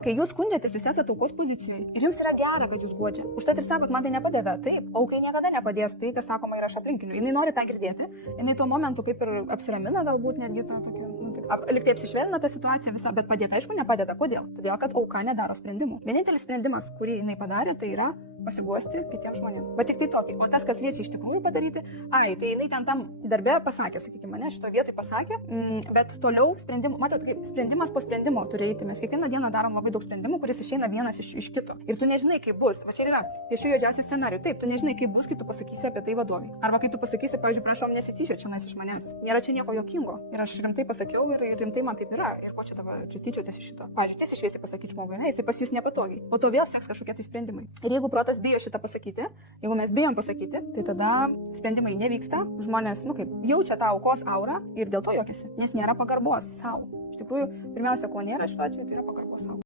Kai jūs skundėtės, jūs esate aukos pozicijoje ir jums yra gera, kad jūs guodžia. Užtat ir sakot, man tai nepadeda. Taip, aukai niekada nepadės tai, kas sakoma yra iš aplinkinių. Jis nori tą girdėti, jinai tuo momentu kaip ir apsiramina, galbūt netgi to tokio, liktai apsišvelnina tą situaciją visą, bet padėti aišku nepadeda. Kodėl? Todėl, kad auka nedaro sprendimų. Vienintelis sprendimas, kurį jinai padarė, tai yra pasiguosti kitiems žmonėms. Bet tik tai tokį. O tas, kas liečia iš tikrųjų padaryti, tai jinai ten tam darbė pasakė, sakykime, ne, šito vietoj pasakė, bet toliau sprendimų, matot, kaip sprendimas po sprendimo turi eiti. Mes kiekvieną dieną darom labai daug sprendimų, kuris išeina vienas iš kito. Ir tu nežinai, kaip bus. Va čia yra piešiu juodžiausią scenarijų. Taip, tu nežinai, kaip bus, kai tu pasakysi apie tai vadovai. Arba kai tu pasakysi, pavyzdžiui, prašom nesityčioti čia iš manęs. Nėra čia nieko juokingo. Ir aš rimtai pasakiau ir rimtai man taip yra. Ir ko čia dabar čia tyčiotis iš šito. Pavyzdžiui, tiesiai šviesiai pasakyti žmogui, ne, jisai pas jūs nepatogiai. Po to vėl seks kažkokie tai sprendimai. Ir jeigu protas bijo šitą pasakyti, jeigu mes bijom pasakyti, tai tada sprendimai nevyksta. Žmonės, kaip jaučia tą aukos aurą ir dėl to juokiasi, nes nėra pagarbos savo. Iš tikrųjų, pirmiausia, ko nėra šiuo atveju, tai yra pagarbos savo.